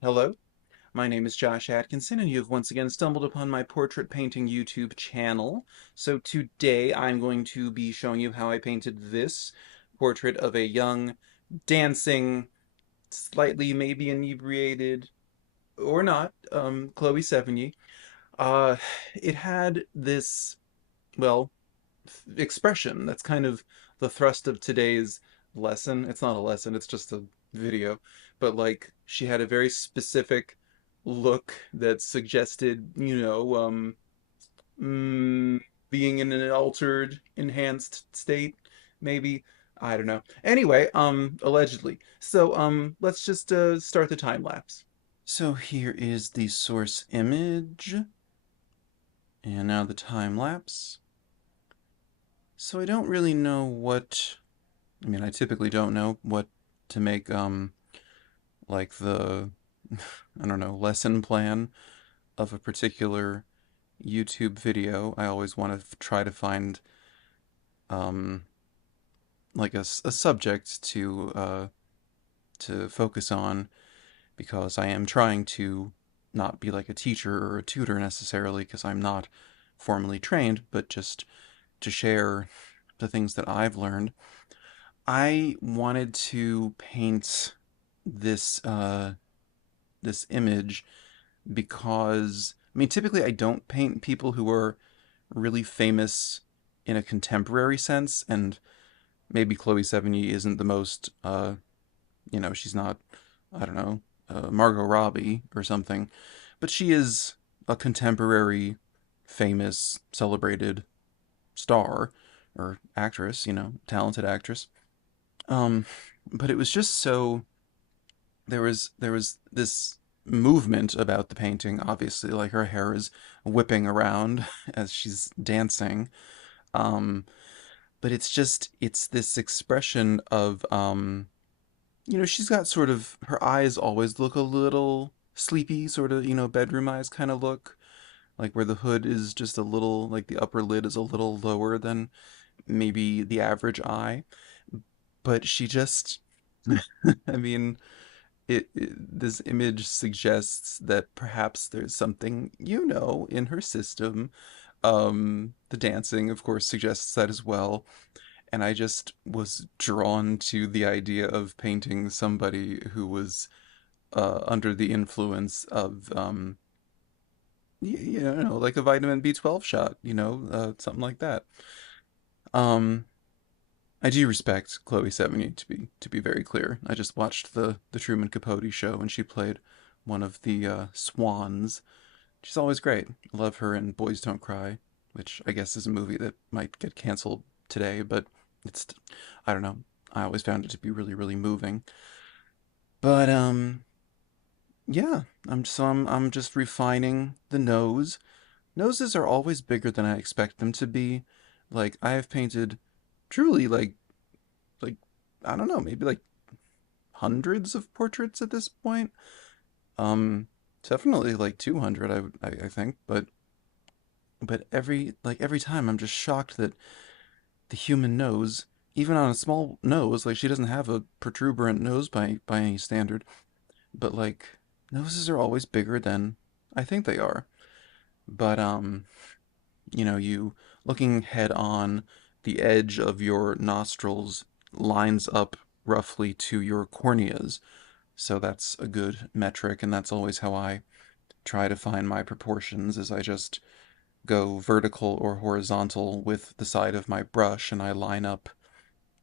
Hello, my name is Josh Atkinson, and you have once again stumbled upon my portrait painting YouTube channel. So today I'm going to be showing you how I painted this portrait of a young, dancing, slightly maybe inebriated, or not, Chloe Sevigny. Uh, it had this, well, expression that's kind of the thrust of today's lesson. It's not a lesson, it's just a video. But like she had a very specific look that suggested, mm, being in an altered, enhanced state, maybe. I don't know. Anyway, allegedly. So, let's just start the time lapse. So here is the source image, and now the time lapse. So I don't really know I typically don't know what to make, like the, I don't know, lesson plan of a particular YouTube video. I always want to try to find, um, like a subject to focus on because I am trying to not be like a teacher or a tutor necessarily because I'm not formally trained, but just to share the things that I've learned. I wanted to paint this image because typically I don't paint people who are really famous in a contemporary sense, and maybe Chloe Sevigny isn't the most she's not, I don't know, Margot Robbie or something, but she is a contemporary famous celebrated star or actress, talented actress. Um, but it was just so there was this movement about the painting. Obviously, like her hair is whipping around as she's dancing. Um, but it's this expression of she's got sort of her eyes always look a little sleepy, sort of bedroom eyes kind of look, like where the hood is just a little like the upper lid is a little lower than maybe the average eye. But she just I mean this image suggests that perhaps there's something in her system. The dancing, of course, suggests that as well. And I just was drawn to the idea of painting somebody who was under the influence of, like a vitamin B12 shot, something like that. Um, I do respect Chloe Sevigny to be very clear. I just watched the Truman Capote show and she played one of the swans. She's always great. I love her in Boys Don't Cry, which I guess is a movie that might get canceled today, but it's I don't know. I always found it to be really really moving. But yeah, I'm just refining the nose. Noses are always bigger than I expect them to be. Like I have painted truly like I don't know, maybe like hundreds of portraits at this point. Um, Definitely like 200, I think, but every time I'm just shocked that the human nose, even on a small nose, like she doesn't have a protuberant nose by any standard, but like noses are always bigger than I think they are. But you looking head on, the edge of your nostrils lines up roughly to your corneas. So that's a good metric, and that's always how I try to find my proportions is I just go vertical or horizontal with the side of my brush and I line up,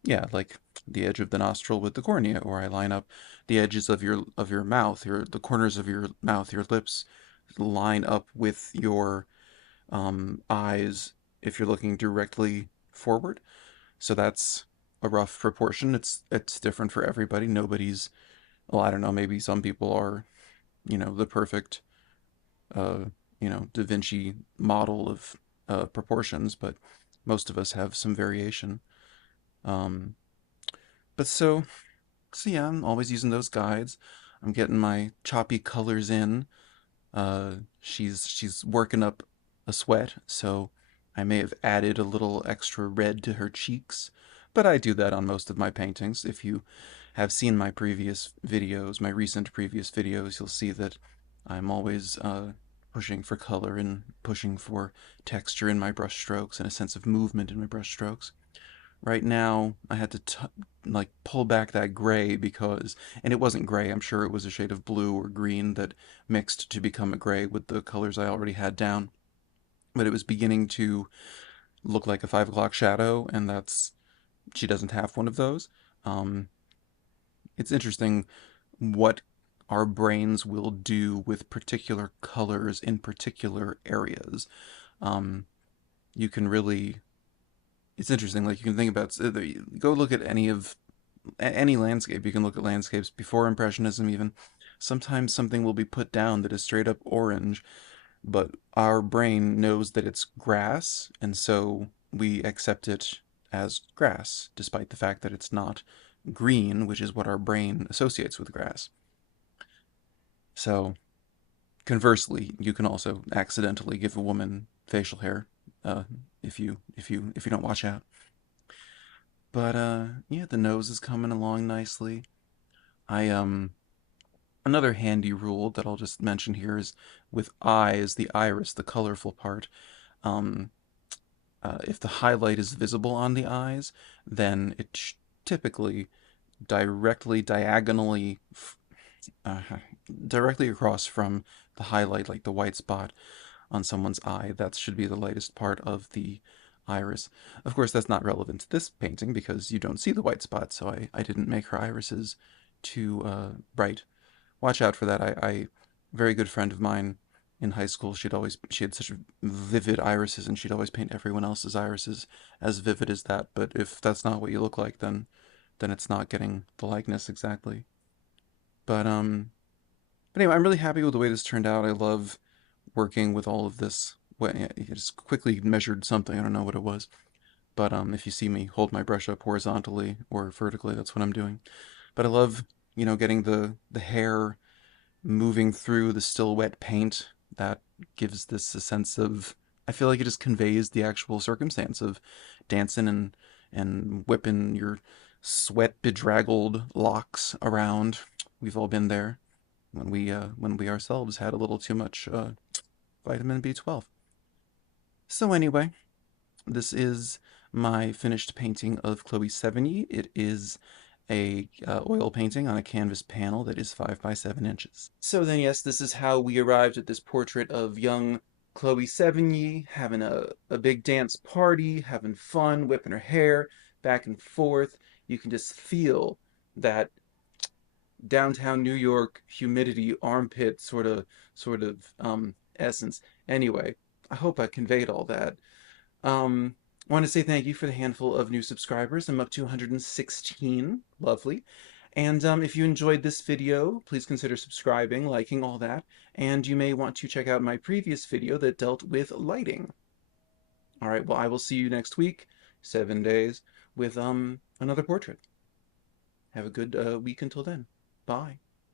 yeah, like the edge of the nostril with the cornea, or I line up the edges of your mouth, the corners of your mouth, your lips line up with your eyes if you're looking directly forward. So that's a rough proportion. It's different for everybody. Nobody's, well, I don't know, maybe some people are, the perfect uh, Da Vinci model of proportions, but most of us have some variation. Um, but so yeah, I'm always using those guides. I'm getting my choppy colors in. She's working up a sweat, so I may have added a little extra red to her cheeks, but I do that on most of my paintings. If you have seen my previous videos, my recent previous videos, you'll see that I'm always pushing for color and pushing for texture in my brush strokes and a sense of movement in my brush strokes. Right now, I had to like pull back that gray because, and it wasn't gray. I'm sure it was a shade of blue or green that mixed to become a gray with the colors I already had down. But it was beginning to look like a 5 o'clock shadow, and that's she doesn't have one of those. Um, it's interesting what our brains will do with particular colors in particular areas. Um, you can really, it's interesting. Like you can think about, go look at any landscape. You can look at landscapes before Impressionism, even. Sometimes something will be put down that is straight up orange, but our brain knows that it's grass, and so we accept it as grass, despite the fact that it's not green, which is what our brain associates with grass. So, conversely, you can also accidentally give a woman facial hair uh, if you don't watch out. But yeah, the nose is coming along nicely. I Another handy rule that I'll just mention here is with eyes, the iris, the colorful part. Um, if the highlight is visible on the eyes, then typically directly diagonally, uh, directly across from the highlight, like the white spot on someone's eye. That should be the lightest part of the iris. Of course, that's not relevant to this painting because you don't see the white spot, so I didn't make her irises too bright. Watch out for that. Very good friend of mine in high school, she had such vivid irises, and she'd always paint everyone else's irises as vivid as that. But if that's not what you look like, then it's not getting the likeness exactly. But but anyway, I'm really happy with the way this turned out. I love working with all of this. I just quickly measured something. I don't know what it was, but if you see me hold my brush up horizontally or vertically, that's what I'm doing. But I love, getting the hair moving through the still wet paint. That gives this a sense of, I feel like it just conveys the actual circumstance of dancing and whipping your sweat bedraggled locks around. We've all been there when we ourselves had a little too much vitamin B12. So anyway, this is my finished painting of Chloe Sevigny. It is a oil painting on a canvas panel that is 5 by 7 inches. So then, yes, this is how we arrived at this portrait of young Chloe Sevigny having a big dance party, having fun, whipping her hair back and forth. You can just feel that downtown New York humidity armpit sort of essence. Anyway, I hope I conveyed all that. I want to say thank you for the handful of new subscribers. I'm up to 116. Lovely. And if you enjoyed this video, please consider subscribing, liking, all that. And you may want to check out my previous video that dealt with lighting. All right, well, I will see you next week, 7 days, with another portrait. Have a good week until then. Bye.